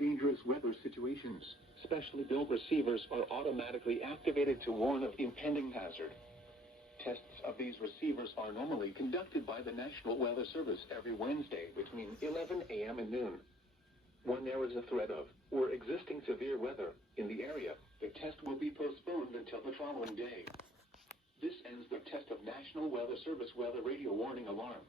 dangerous weather situations. Specially built receivers are automatically activated to warn of impending hazard. Tests of these receivers are normally conducted by the National Weather Service every Wednesday between 11 a.m. and noon. When there is a threat of or existing severe weather in the area, the test will be postponed until the following day. This ends the test of National Weather Service weather radio warning alarm.